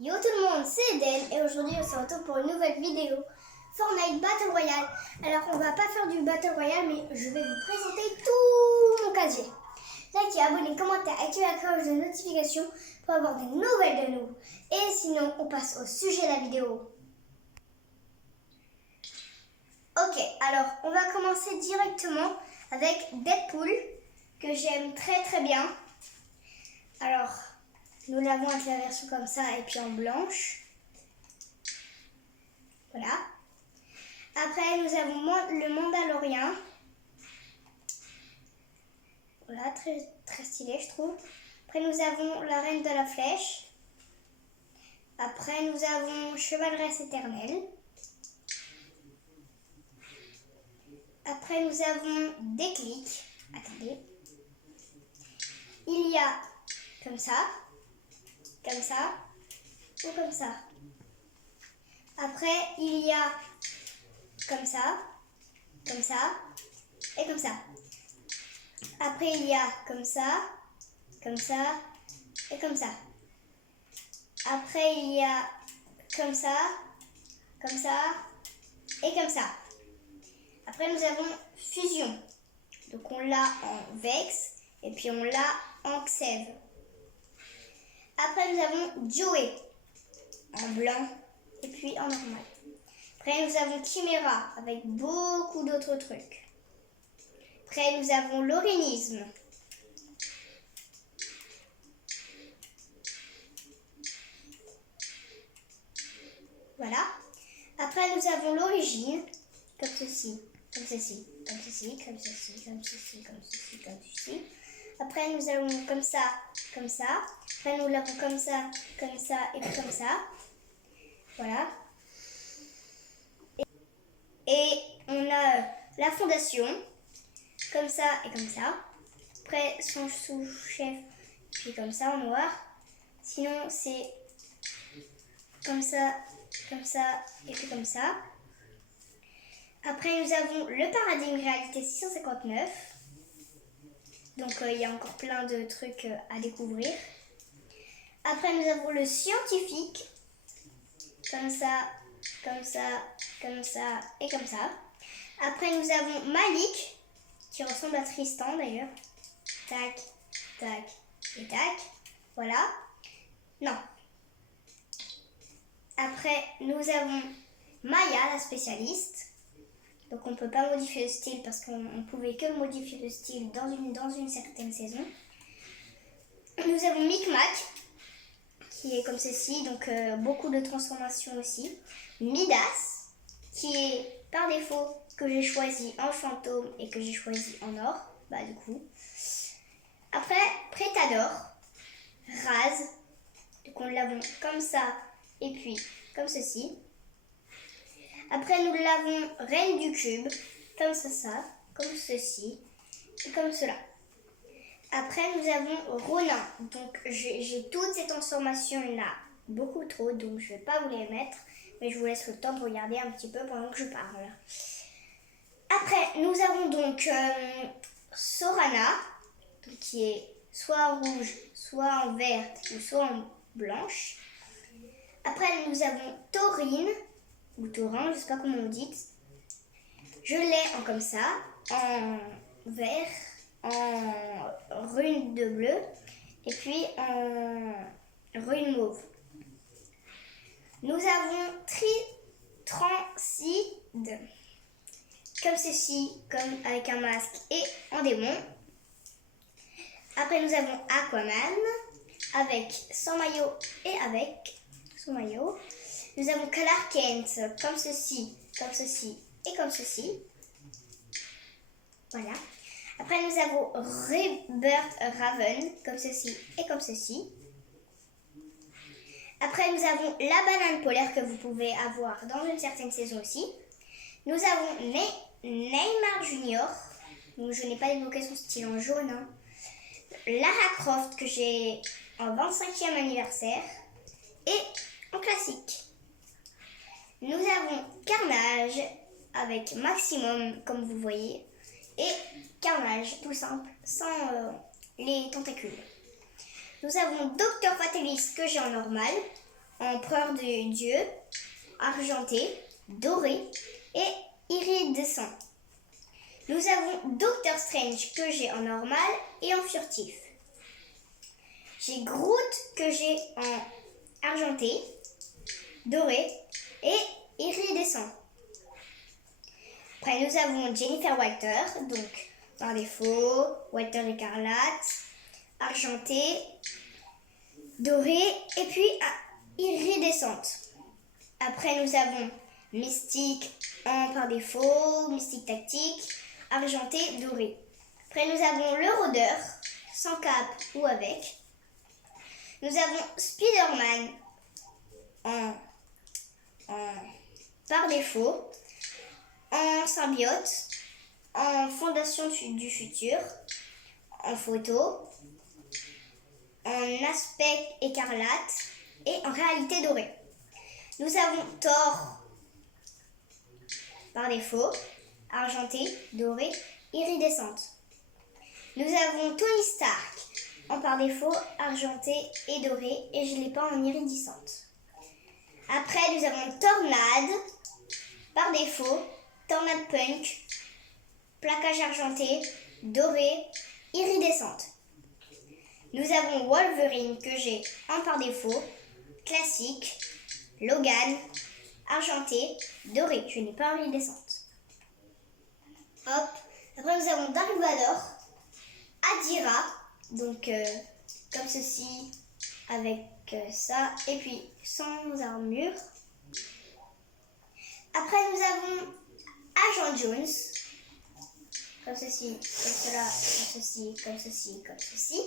Yo tout le monde, c'est Eden et aujourd'hui on se retrouve pour une nouvelle vidéo Fortnite Battle Royale. Alors on va pas faire du Battle Royale mais je vais vous présenter tout mon casier. Likez, abonnez, commentez, activez la cloche de notification pour avoir des nouvelles de nous. Et sinon on passe au sujet de la vidéo. Ok, alors on va commencer directement avec Deadpool que j'aime très bien. Alors nous l'avons avec la version comme ça et puis en blanche. Voilà. Après, nous avons le Mandalorien. Voilà, très stylé, je trouve. Après, nous avons la Reine de la Flèche. Après, nous avons Chevaleresse éternelle. Après, nous avons Déclic. Attendez. Il y a comme ça ou comme ça. Après, il y a comme ça et comme ça. Après, il y a comme ça et comme ça. Après, il y a comme ça et comme ça. Après, nous avons Fusion. Donc, on l'a en Vex et puis on l'a en Xève. Après, nous avons Joey en blanc et puis en normal. Après, nous avons Chimera avec beaucoup d'autres trucs. Après, nous avons l'Orénisme. Voilà. Après, nous avons l'Origine, comme ceci, comme ceci, comme ceci, comme ceci, comme ceci, comme ceci, comme ceci. Après, nous avons comme ça, comme ça. Après, nous l'avons comme ça et puis comme ça. Voilà. Et on a la fondation, comme ça et comme ça. Après, son sous-chef, puis comme ça en noir. Sinon, c'est comme ça et puis comme ça. Après, nous avons le paradigme réalité 659. Donc, il y a encore plein de trucs à découvrir. Après, nous avons le scientifique. Comme ça et comme ça. Après, nous avons Malik, qui ressemble à Tristan d'ailleurs. Tac, tac et tac. Voilà. Non. Après, nous avons Maya, la spécialiste. Donc, on ne peut pas modifier le style parce qu'on ne pouvait que modifier le style dans une certaine saison. Nous avons Micmac, qui est comme ceci, donc beaucoup de transformations aussi. Midas, qui est par défaut que j'ai choisi en fantôme et que j'ai choisi en or. Bah du coup. Après, Prétador, Raz, donc on l'avons comme ça et puis comme ceci. Après, nous l'avons Reine du Cube, comme ça, comme ceci et comme cela. Après, nous avons Ronin. Donc, j'ai toutes ces transformations, il y en a beaucoup trop, donc je ne vais pas vous les mettre. Mais je vous laisse le temps de regarder un petit peu pendant que je parle. Après, nous avons donc Sorana, qui est soit en rouge, soit en verte, ou soit en blanche. Après, nous avons Taurine, ou Taurin, je ne sais pas comment on dit. Je l'ai en comme ça, en vert, en rune de bleu et puis en rune mauve. Nous avons Tritrancide, comme ceci, comme avec un masque et en démon. Après nous avons Aquaman, avec son maillot et avec son maillot. Nous avons Clark Kent, comme ceci et comme ceci. Voilà. Après, nous avons Rebirth Raven, comme ceci et comme ceci. Après, nous avons la banane polaire que vous pouvez avoir dans une certaine saison aussi. Nous avons Neymar Junior. Donc, je n'ai pas débloqué son style en jaune. Hein. Lara Croft que j'ai en 25e anniversaire. Et en classique. Nous avons Carnage avec Maximum, comme vous voyez. Et Carnage, tout simple, sans les tentacules. Nous avons Dr Fatalis que j'ai en normal. empereur de Dieu, argenté, doré et iridescent. Nous avons Doctor Strange que j'ai en normal et en furtif. J'ai Groot que j'ai en argenté, doré et iridescent. Après, nous avons Jennifer Walter, donc par défaut, Walter écarlate, argenté, doré et puis iridescente. Après, nous avons Mystique en par défaut, Mystique tactique, argenté, doré. Après, nous avons le rôdeur, sans cape ou avec. Nous avons Spider-Man par défaut, en symbiote, en fondation du futur, en photo, en aspect écarlate et en réalité dorée. Nous avons Thor par défaut, argenté, doré, iridescente. Nous avons Tony Stark en par défaut, argenté et doré, et je l'ai pas en iridescente. Après, nous avons Tornade par défaut, Tornade Punk, plaquage argenté, doré, iridescente. Nous avons Wolverine que j'ai en par défaut, classique, Logan, argenté, doré. Je n'ai pas en iridescente. Hop. Après, nous avons Dark Vador, Adira, donc comme ceci, avec ça, et puis sans armure. Après, nous avons Agent Jones, comme ceci, comme cela, comme ceci, comme ceci, comme ceci.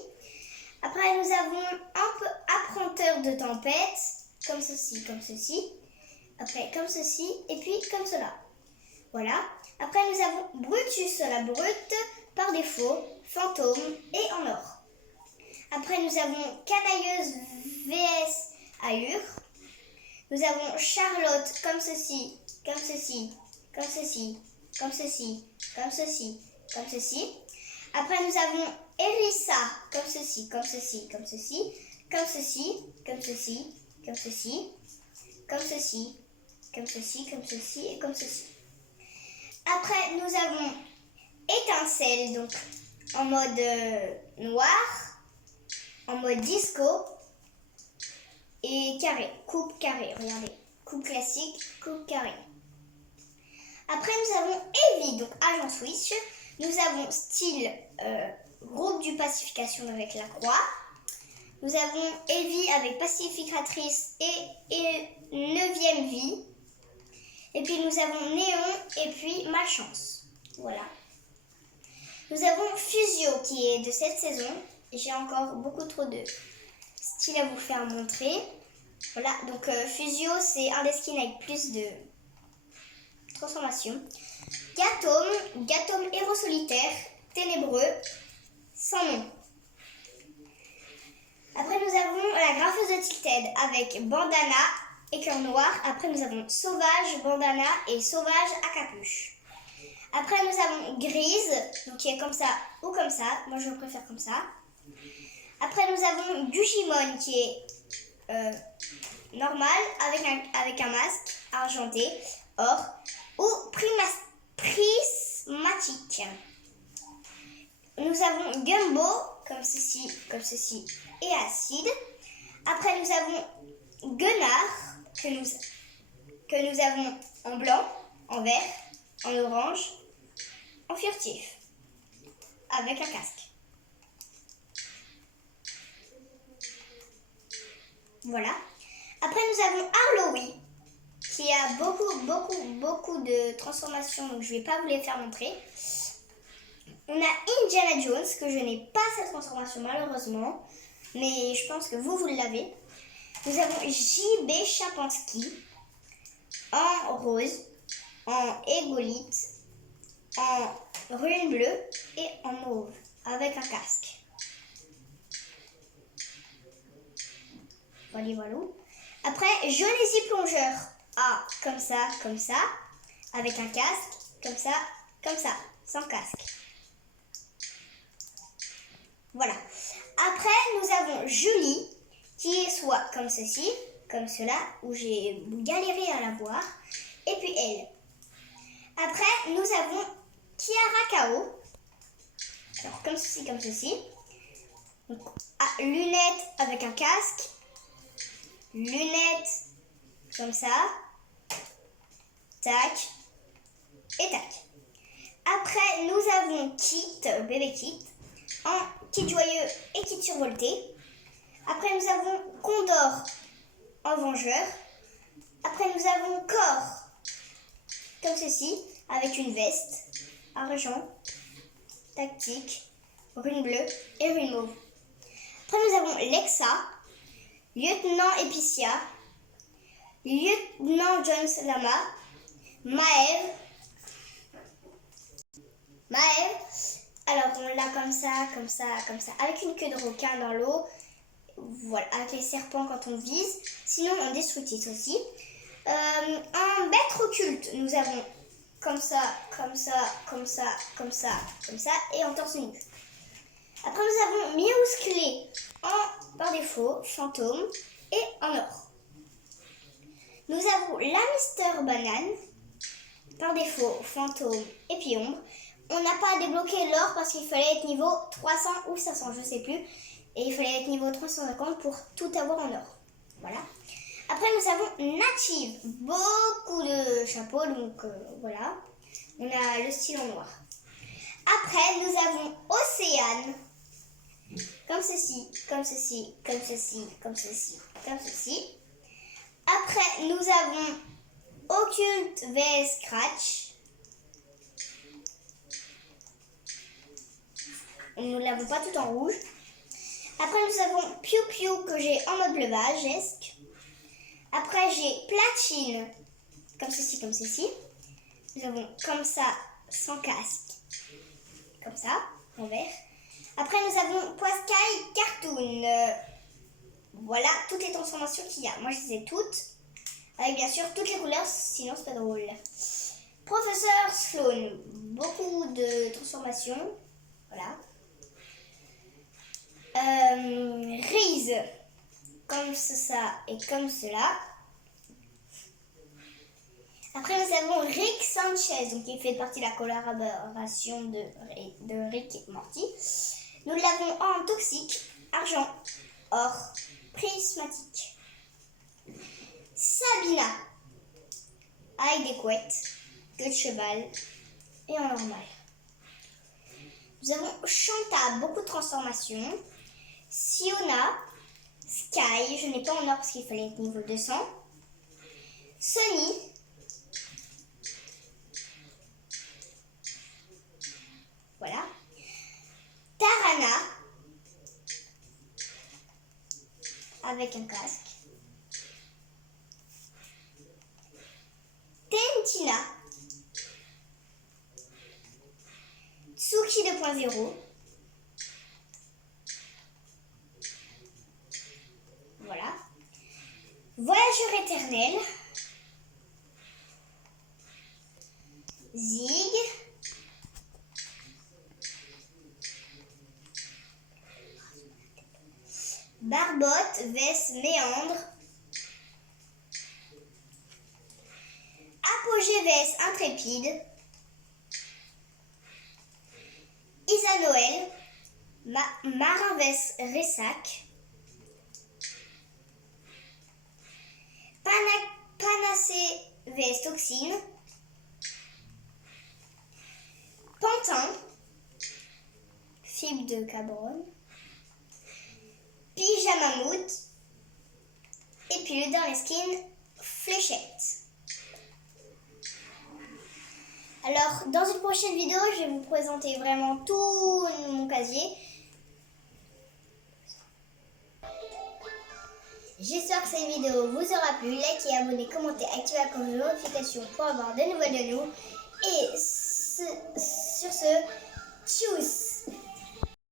Après, nous avons un peu Apprenti de tempête, comme ceci, comme ceci. Après, comme ceci, et puis comme cela. Voilà. Après, nous avons Brutus la brute, par défaut, fantôme et en or. Après, nous avons Canailleuse vs Ahur. Nous avons Charlotte comme ceci, comme ceci, comme ceci, comme ceci, comme ceci, comme ceci. Après, nous avons Erissa comme ceci, comme ceci, comme ceci, comme ceci, comme ceci, comme ceci, comme ceci, comme ceci, comme ceci et comme ceci. Après, nous avons Étincelle, donc en mode noir, en mode disco et carré, coupe carré, regardez, coupe classique, coupe carré. Après, nous avons Evie, donc agent Switch. Nous avons style groupe du pacification avec la croix. Nous avons Evie avec pacificatrice et 9e vie. Et puis nous avons Néon et puis Malchance. Voilà. Nous avons Fusio qui est de cette saison. J'ai encore beaucoup trop de styles à vous faire montrer. Voilà, donc Fusio c'est un des skins avec plus de transformation. Gatom héros solitaire, ténébreux, sans nom. Après nous avons la graffeuse de Tilted avec bandana et cœur noir. Après nous avons sauvage, bandana et sauvage à capuche. Après nous avons grise, donc qui est comme ça ou comme ça. Moi je préfère comme ça. Après nous avons Digimon qui est normal avec un masque argenté, or ou prismatique. Nous avons Gumbo comme ceci et acide. Après nous avons Guenard que nous avons en blanc, en vert, en orange, en furtif, avec un casque. Voilà. Après nous avons Harlowy qui a beaucoup de transformations, donc je ne vais pas vous les faire montrer. On a Indiana Jones que je n'ai pas cette transformation malheureusement, mais je pense que vous l'avez. Nous avons J.B. Chapansky en rose, en égolite, en rune bleue et en mauve avec un casque. Voilà. Après, Jonésie plongeur. Comme ça, avec un casque, comme ça, sans casque. Voilà. Après, nous avons Julie, qui est soit comme ceci, comme cela, où j'ai galéré à la voir. Et puis elle. Après, nous avons Kiara Kao. Alors, comme ceci, comme ceci. Donc, lunettes avec un casque. Lunettes comme ça. Tac. Et tac. Après, nous avons Kit, bébé Kit, en kit joyeux et kit survolté. Après, nous avons Condor en vengeur. Après, nous avons Corps, comme ceci, avec une veste, argent, tactique, rune bleue et rune mauve. Après, nous avons Lexa, lieutenant Epicia, lieutenant Jones Lama, Maëv. Alors on l'a comme ça, comme ça, comme ça, avec une queue de requin dans l'eau. Voilà, avec les serpents quand on vise. Sinon, on destructif aussi. En maître occulte, nous avons comme ça, comme ça, comme ça, comme ça, comme ça, et en torse nu. Après, nous avons Musclé par défaut, fantôme, et en or. Nous avons la Mister Banane, par défaut, fantôme et puis ombre. On n'a pas débloqué l'or parce qu'il fallait être niveau 300 ou 500, je sais plus. Et il fallait être niveau 350 pour tout avoir en or. Voilà. Après, nous avons Native. Beaucoup de chapeaux, donc voilà. On a le style en noir. Après, nous avons Océane. Comme ceci, comme ceci, comme ceci, comme ceci, comme ceci. Après, nous avons Occulte vs Scratch. Nous ne l'avons pas tout en rouge. Après, nous avons Piu Piu que j'ai en mode levage. Après, j'ai Platine, comme ceci, comme ceci. Nous avons comme ça, sans casque. Comme ça, en vert. Après, nous avons Poiscaille Cartoon. Voilà toutes les transformations qu'il y a. Moi, je les ai toutes. Avec bien sûr toutes les couleurs, sinon c'est pas drôle. Professeur Sloan. Beaucoup de transformations. Voilà. Reese, comme ça et comme cela. Après, nous avons Rick Sanchez, donc qui fait partie de la collaboration de Rick et Morty. Nous l'avons en toxique, argent, or, prismatique. Sabina, avec des couettes, queue de cheval et en normal. Nous avons Chanta, beaucoup de transformations. Siona, Sky, je n'ai pas en or parce qu'il fallait être niveau 200. Sony, voilà. Tarana, avec un casque. Tentina, Tsuki 2.0. Voilà. Voyageur éternel. Zig. Barbotte, vs Méandre. Apogée vs Intrépide. Isa Noël. Marin vs Ressac. Panacée vs Toxine. Pantin. Fibre de Cabron. Pyjamamout. Et puis le dernier skin, Fléchette. Alors, dans une prochaine vidéo, je vais vous présenter vraiment tout mon casier. J'espère que cette vidéo vous aura plu. Likez, abonnez, commentez, activez la cloche de notification pour avoir de nouvelles de nous. Et sur ce, tchuss!